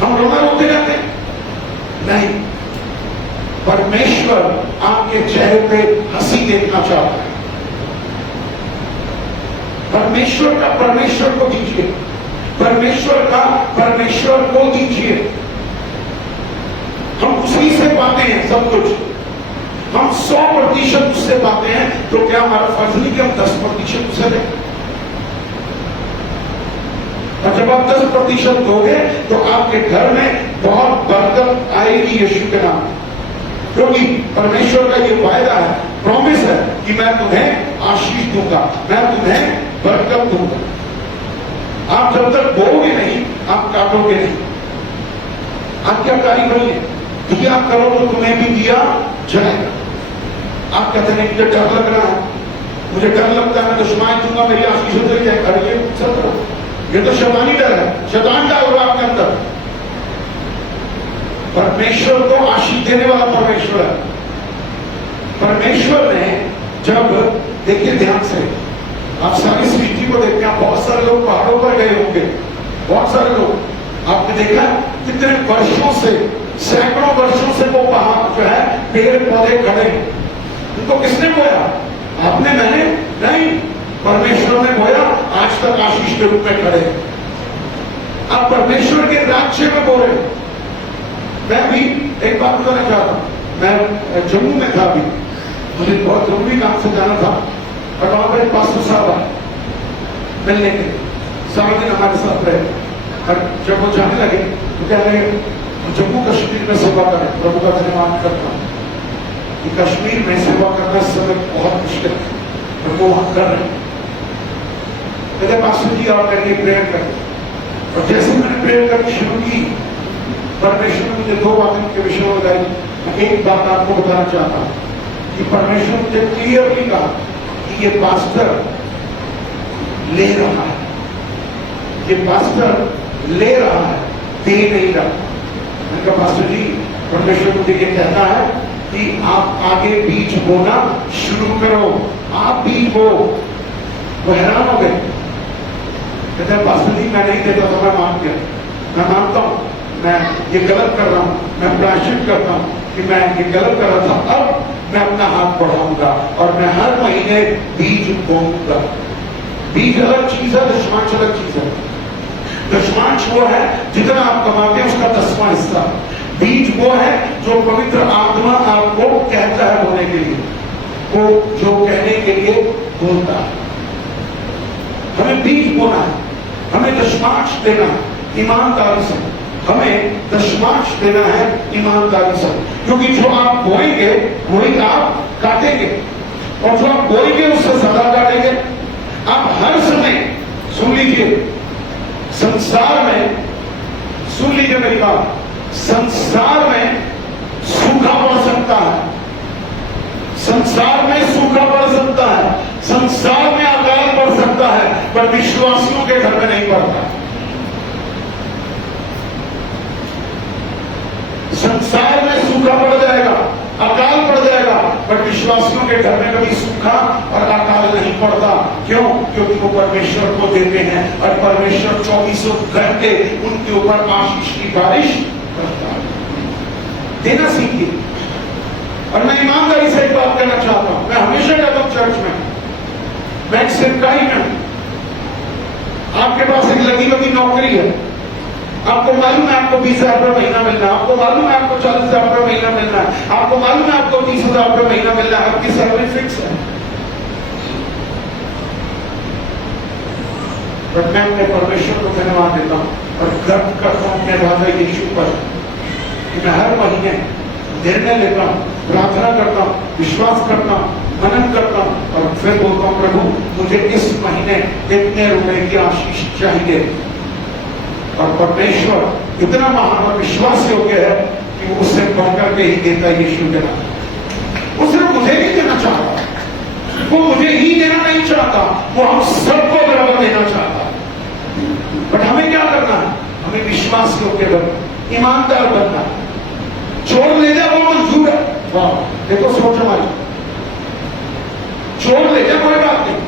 हम रोना रोते जाते हैं। नहीं, परमेश्वर आपके चेहरे पे हंसी देखना चाहता है। परमेश्वर का परमेश्वर को दीजिए, परमेश्वर का परमेश्वर को दीजिए। हम उसी से पाते हैं सब कुछ। हम 100% उससे पाते हैं, तो क्या हमारा फर्ज नहीं कि हम 10% उसे दें? और जब आप 10% दोगे तो आपके घर में बहुत बरकत आएगी यीशु के नाम, क्योंकि परमेश्वर का ये वायदा है, प्रॉमिस है कि मैं तुम्हें आशीष दूंगा, मैं तुम्हें बरकत दूंगा। आप जब तक बोगे नहीं, आप काटोगे नहीं। आज्ञाकारी बनिए, दिया करो तो तुम्हें भी दिया जाएगा। आप कहते हैं मुझे डर लग रहा है, मुझे डर लगता है, मैं दुश्मन दूंगा, मेरी आशीष हो जाएगी। ये तो शैतानी डर है, शैतान डाल रहा आपके अंदर। परमेश्वर को आशीष देने वाला परमेश्वर है। परमेश्वर ने जब, देखिए ध्यान से, आप सारी सृष्टि को देखते हैं, बहुत सारे लोग पहाड़ों पर गए होंगे, बहुत सारे लोग देखा कितने वर्षों से, सैकड़ों वर्षों से वो पहाड़ जो है पेड़ पौधे खड़े हैं। उनको किसने बोया? आपने, मैंने नहीं, परमेश्वर ने बोया, आज तक आशीष के रूप में खड़े हैं। आप परमेश्वर के राज्य में बोल रहे। मैं भी एक बात बताना चाहता हूं, मैं जम्मू में था अभी, मुझे बहुत जरूरी काम से जाना था और वहां पर पास्टर साहब आए मिलने के लिए, सारा दिन हमारे साथ रहे। और जब वो जाने लगे तो कह रहे जम्मू कश्मीर में सेवा करें, प्रभु का धन्यवाद करता हूं कि कश्मीर में सेवा करना इस समय बहुत मुश्किल है, और वो वहां कर रहे हैं। कहते पास्टर जी आप करिए, प्रेयर करें। और जैसे मैंने प्रेयर करनी शुरू की, परमेश्वर ने मुझे दो बातों के विषय में बताई। मैं एक बात आपको बताना चाहता हूं कि परमेश्वर मुझे क्लियरली कहा कि ये पास्टर ले रहा है, ये पास्टर ले रहा है, दे नहीं रहा। मैंने कहा पास्टर जी, परमेश्वर मुझे ये कहता है कि आप आगे बीज बोना शुरू करो, आप बीज बो। वो हैरान हो गए। कहते हैं पास्टर जी मैं नहीं देता तो मैं मान गया, मैं मानता हूं मैं ये गलत कर रहा हूं, मैं प्रायश्चित करता हूं कि मैं ये गलत कर रहा था, अब मैं अपना हाथ बढ़ाऊंगा और मैं हर महीने बीज बोऊंगा। बीज अलग चीज है, दशमांश अलग चीज है। दशमांश वो है जितना आप कमाते हैं उसका 10वां हिस्सा। बीज वो है जो पवित्र आत्मा आपको कहता है बोलने के लिए, वो जो कहने के लिए बोलता है। हमें बीज बोना है, हमें दशमांश देना है ईमानदारी से, हमें दशमांश देना है ईमानदारी से, क्योंकि जो आप बोएंगे वही आप काटेंगे, और जो आप बोएंगे उससे ज्यादा काटेंगे। आप हर समय सुन लीजिए, संसार में, सुन लीजिए मेरी बात, संसार में सूखा पड़ सकता है, संसार में सूखा पड़ सकता है, संसार में अकाल पड़ सकता है, पर विश्वासियों के घर में नहीं पड़ता। संसार में सूखा पड़ जाएगा, अकाल पड़ जाएगा, पर विश्वासियों के घर में कभी सूखा और अकाल नहीं पड़ता। क्यों? क्योंकि वो परमेश्वर को देते हैं और परमेश्वर 24 घंटे उनके ऊपर आशीष की बारिश करता है। देना सीखिए। और मैं ईमानदारी से एक बात कहना चाहता हूं, मैं हमेशा कहता हूं चर्च में, मैं एक सेवकाई में हूं, आपके पास एक लगी लगी नौकरी है, आपको मालूम है आपको 20,000 रुपये महीना मिलना है, आपको मालूम है आपको 40,000 रुपये महीना मिलना है, आपको मालूम है आपको 30,000 रुपये महीना मिलना है, आपकी सैलरी फिक्स है। पर मैं अपने परमेश्वर को धन्यवाद देता हूं और गर्व करता हूं अपने राजा यीशु पर कि मैं हर महीने निर्णय लेता हूं, प्रार्थना करता हूं, विश्वास करता हूं, मनन करता हूं और फिर बोलता हूं प्रभु मुझे इस महीने इतने रुपए की आशीष चाहिए। और परमेश्वर इतना महान और विश्वास योग्य है कि वो उससे बढ़कर के ही देता है। यीशु के नाम वो सिर्फ मुझे नहीं देना चाहता, वो मुझे ही देना नहीं चाहता, वो हम सबको बराबर देना चाहता। बट हमें क्या करना है? हमें विश्वास योग्य बनना, ईमानदार बनना। चोर ले जाए वो मंजूर है, वाह देखो सोच हमारी, चोर ले जाए कोई बात नहीं,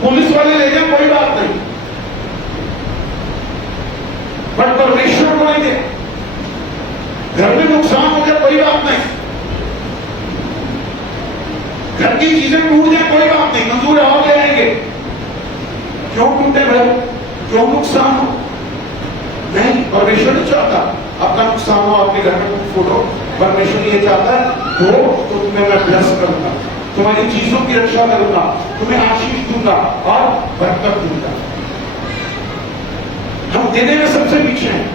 पुलिस वाले ले जाए कोई बात नहीं, बट परमेश्वर को नहीं दे। घर में नुकसान हो जाए कोई बात नहीं, घर की चीजें टूट जाए कोई बात नहीं, मंजूर है और ले आएंगे। क्यों टूटे घर, क्यों नुकसान हो? नहीं, परमेश्वर नहीं चाहता आपका नुकसान हो, आपके घर में कुछ फोटो। परमेश्वर ये चाहता है हो तो तुम्हें मैं ब्लेस करूंगा, तुम्हारी चीजों की रक्षा करूंगा, तुम्हें आशीष दूंगा और बरकत दूंगा। हम देने में सबसे पीछे हैं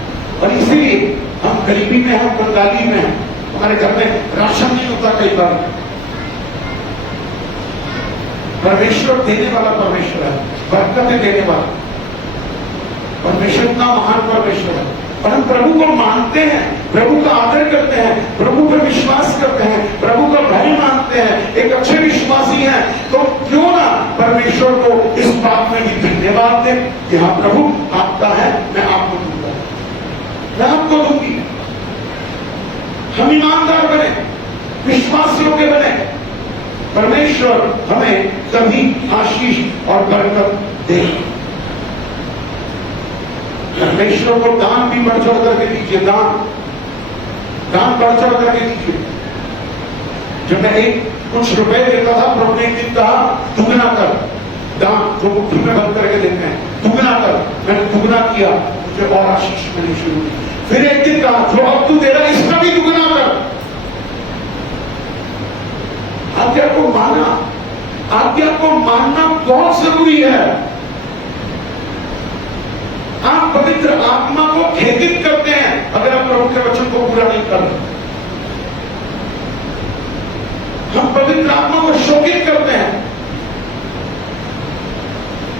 और इसीलिए हम गरीबी में, हम कंगाली में हैं, हमारे घर में राशन नहीं होता कई बार। परमेश्वर देने वाला परमेश्वर है, बरकतें देने वाला परमेश्वर, इतना महान परमेश्वर है। और हम प्रभु को मानते हैं, प्रभु का आदर करते हैं, प्रभु पर विश्वास करते हैं, प्रभु का भय मानते हैं, एक अच्छे विश्वासी हैं, तो क्यों ना परमेश्वर को इस बात में भी धन्यवाद दें कि हाँ प्रभु आपका है, मैं आपको दूंगा, मैं आपको दूंगी। हम ईमानदार बने, विश्वासियों के बने, परमेश्वर हमें कभी आशीष और बरकत दे। परमेश्वर को दान भी बढ़ चढ़ करके दीजिए, दान बढ़ चढ़ करके दीजिए। जब मैं कुछ रुपए देता था, प्रभु ने एक दिन कहा दुगना कर दान, जो मुट्ठी में बंद करके देते हैं, दुगना कर। मैंने दुगना किया, मुझे और आशीष मिलनी शुरू हुई। फिर एक दिन कहा जो अब तू दे रहा है इसका भी दुगना कर। आज्ञा को माना, आज्ञा को मानना बहुत जरूरी है। आप पवित्र आत्मा को खेदित करते हैं अगर आप प्रभु के वचन को पूरा नहीं कर रहे। हम पवित्र आत्मा को शोकित करते हैं,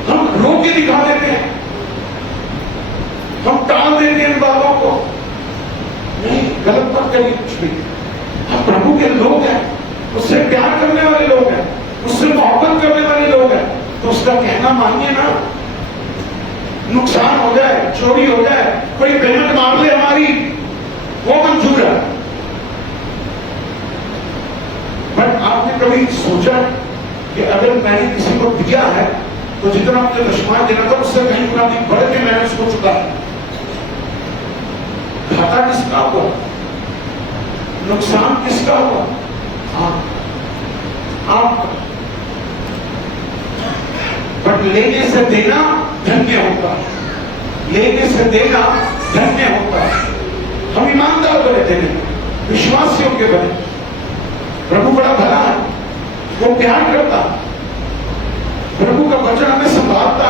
हम रो के दिखा देते हैं, हम टाल देते हैं इन बातों को। नहीं, गलत मत करिए कुछ भी। हम प्रभु के लोग हैं, उससे प्यार करने वाले लोग हैं, उससे मोहब्बत करने वाले लोग हैं, तो उसका कहना मानिए ना। नुकसान हो जाए, चोरी हो जाए, कोई पेमेंट मार ले हमारी, वो मंजूर है। बट आपने कभी सोचा कि अगर मैंने किसी को दिया है तो जितना मुझे दशमांश देना था उससे कहीं गुना नहीं बढ़ के मैंने उसको चुका है। घाटा किसका हुआ, नुकसान किसका हुआ? आप बट लेने से देना धन्य होता है, लेने से देना धन्य होता है। हम ईमानदार बने, देने विश्वासियों के बने। प्रभु बड़ा भला है, वो प्यार करता, प्रभु का वचन हमें संभालता,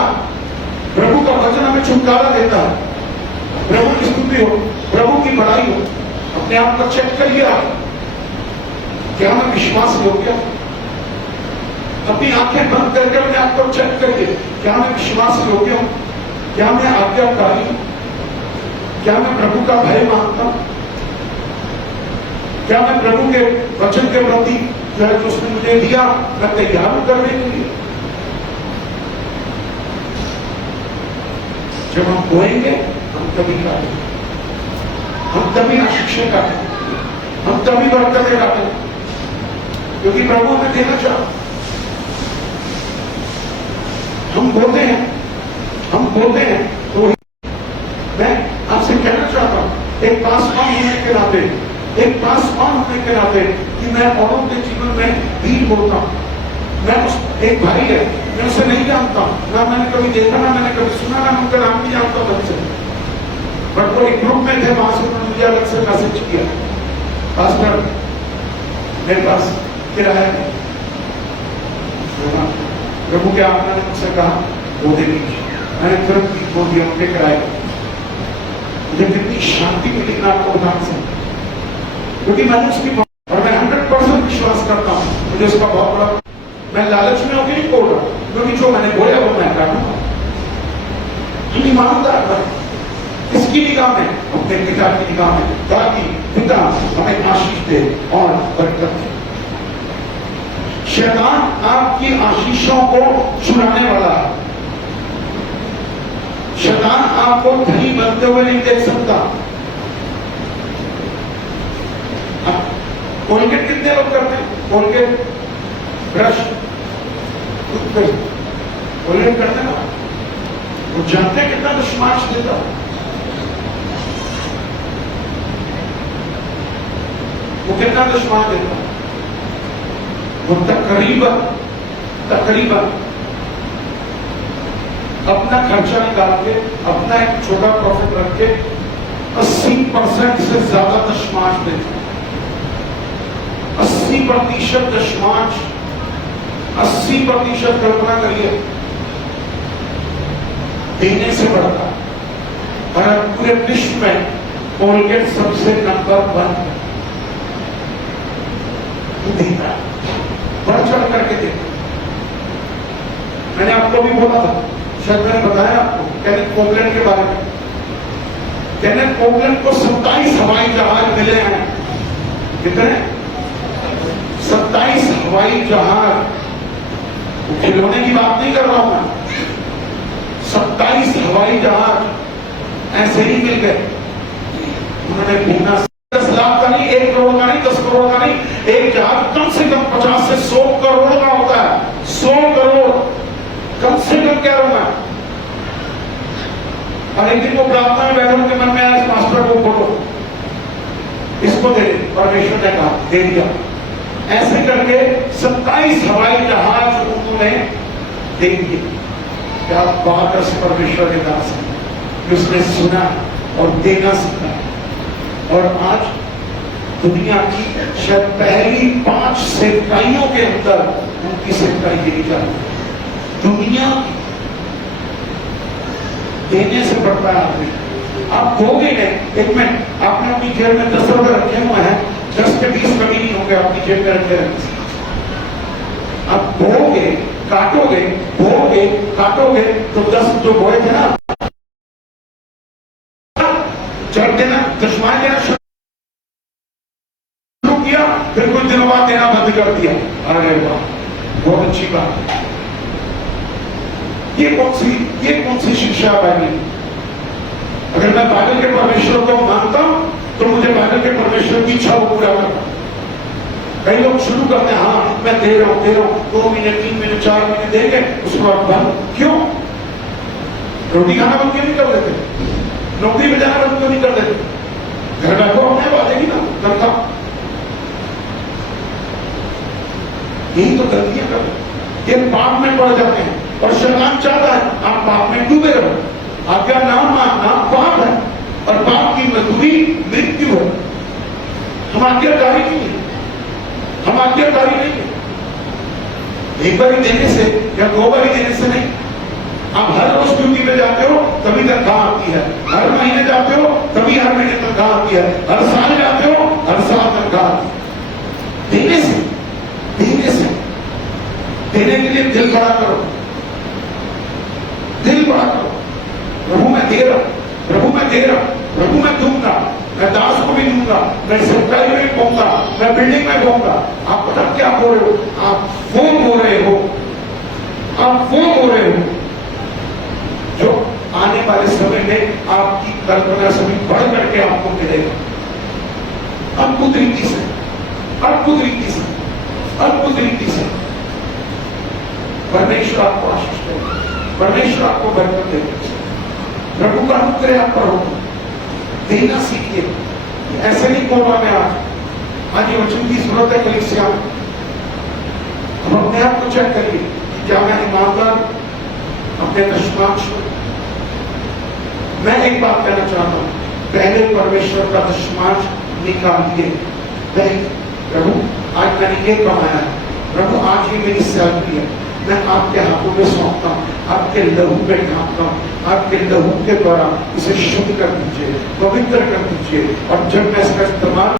प्रभु का वचन हमें छुटकारा देता है। प्रभु की स्तुति हो, प्रभु की बड़ाई हो। अपने आप को चेक करिए, क्या मैं विश्वास योग्य? अपनी आंखें बंद करके अपने आप को चेक करिए, क्या मैं विश्वास योग्य हूं? क्या मैं आज्ञाकारी हूं? क्या मैं प्रभु का भय मानता हूं? क्या मैं प्रभु के वचन के प्रति जो है, जो उसने मुझे दिया, मैं तैयार हूं करने के लिए? जब हम बोएंगे हम कभी काटेंगे, हम तभी आशीषें काटेंगे, हम तभी बरकतें काटेंगे, क्योंकि प्रभु हमें देना चाहता। हम बोलते हैं तो मैं आपसे कहना चाहता हूं, एक पासवान होने के नाते, कि मैं औरों के जीवन में भीड़ बोलता हूं। मैं एक भाई है, मैं उसे नहीं जानता, ना मैंने कभी देखा, ना मैंने कभी सुना, ना उनका नाम भी जानता ढंग से। बट वो एक ग्रुप में थे, वहां से उन्होंने मुझे अलग से मैसेज किया, पास्टर मेरे पास किराया है, प्रभु के आत्मा ने मुझसे कहा वो दे दीजिए। मैंने तुरंत बोल दिया उनके किराए। मुझे कितनी शांति मिली ना आपको बता सकता, क्योंकि मैंने उसकी और मैं 100% विश्वास करता हूँ। मुझे उसका बहुत बड़ा, मैं लालच में होकर नहीं बोल रहा, क्योंकि जो मैंने बोला वो मैं करूंगा। हम ईमानदार बने किसकी निगाह में? अपने पिता की निगाह में, ताकि पिता हमें आशीष दे और बरकत दे। शैतान आपकी आशीषों को चुराने वाला है। शैतान आपको धनी बनते हुए नहीं देख सकता। कोलगेट कितने लोग करते हैं? कोलगेट, ब्रश, टूथपेस्ट, कोलगेट करते ना, वो जानते हैं कितना दुश्मन देता है? वो कितना दुश्मन देता है? वो तकरीबन अपना खर्चा निकाल के, अपना एक छोटा प्रॉफिट रख के 80% से ज्यादा दशमांश देते हैं। 80% दशमांश, 80% कल्पना करिए, देने से बढ़ता। और पूरे विश्व में कोलगेट सबसे नंबर 1 देता है, बढ़ चढ़ करके देता। मैंने आपको भी बोला था, शायद मैंने बताया आपको, केनेथ कोपलैंड के बारे में। केनेथ कोपलैंड को 27 हवाई जहाज मिले हैं। कितने? 27 हवाई जहाज। खिलौने की बात नहीं कर रहा हूं मैं, 27 हवाई जहाज ऐसे ही मिल गए। उन्होंने घूमना 10 लाख का नहीं, 1 करोड़ का नहीं, 10 करोड़ का नहीं, एक जहाज कम से कम 50 से 100 करोड़ का होता है। 100 करोड़ कम से कम कह रहा हूं मैं। और एक दिन वो प्रार्थना में बैठो के मन में आया इस मास्टर को फोटो इसको दे दे, परमेश्वर ने कहा दे दिया। ऐसे करके 27 हवाई जहाज उन्होंने दे दिए। क्या बात है परमेश्वर के दास कि उसने सुना और देना सीखा। और आज दुनिया की शायद पहली 5 सेवकाइयों के अंदर उनकी सेवकाई देनी चाहिए। दुनिया की देने से बढ़ता है आदमी। आप दोगे नहीं, एक मिनट आपने अपनी जेब में 10 रुपए रखे हुए हैं, 10 के 20 कभी नहीं होंगे आपकी जेब में रखे रहने से। आप बोगे काटोगे, बोगे काटोगे तो 10 जो बोए थे ना चढ़ देना, दशमाएं देना शुरू किया, फिर कुछ दिनों बाद देना बंद कर दिया। अरे वाह, बहुत अच्छी बात है। ये कौन सी शिक्षा है? अगर मैं बाइबल के परमेश्वर को मानता हूं तो मुझे बाइबल के परमेश्वर की इच्छा को पूरा करना। कई लोग शुरू करते हैं, हाँ मैं दे रहा हूं 2 महीने 3 महीने 4 महीने देंगे, उसके बाद बंद। क्यों? रोटी खाना बंद क्यों नहीं कर देते? नौकरी पे जाना बंद क्यों नहीं कर देते? घर बैठो अपने बातेगी ना तनख्वाह। यही तो गलतियां कर, ये पाप में पड़ जाते हैं। और शैतान चाहता है आप पाप में डूबे रहो। आज्ञा ना मानना पाप है और पाप की मजदूरी मृत्यु है। हम आज्ञाकारी नहीं है, हम आज्ञाकारी नहीं है। एक बारी देने से या 2 बारी देने से नहीं। आप हर रोज ड्यूटी पे जाते हो तभी तनख्वाह आती है, हर महीने जाते हो तभी हर महीने तनख्वाह आती है, हर साल जाते हो हर साल तनख्वाह आती है। देने से देने के लिए दिल बड़ा करो, दिल बड़ा करो। प्रभु मैं दे रहा हूं, प्रभु मैं दे रहा हूं, प्रभु मैं दूंगा, मैं दास को भी दूंगा, मैं सरकारी में भी कहूंगा, मैं बिल्डिंग में कहूंगा। आप पता क्या बोल रहे हो? आप वो बोल रहे हो, आप वो बोल रहे हो जो आने वाले समय में आपकी कल्पना से भी बढ़ करके आपको मिलेगा। अद्भुत रीति से, अद्भुत रीति से, अद्भुत रीति से। परमेश्वर आपको आशीष दे, परमेश्वर आपको बरकत दे। प्रभु का अनुग्रह आप पर हो, देना सीखिए। ऐसे नहीं बोल रहा मैं आज ये वचन की जरूरत है कलीसिया में। हम अपने आप को चेक करिए कि क्या मैं ईमानदार अपने दशमांश में। मैं एक बात कहना चाहता हूं, पहले परमेश्वर का दशमांश निकालिए। प्रभु आज मैंने ये कमाया है, प्रभु आज ये मेरी सैलरी है, मैं आपके हाथों में सौंपता हूं, आपके लहू पे ढांपता हूं, आपके लहू के द्वारा इसे शुद्ध कर दीजिए, पवित्र कर दीजिए। और जब मैं इसका इस्तेमाल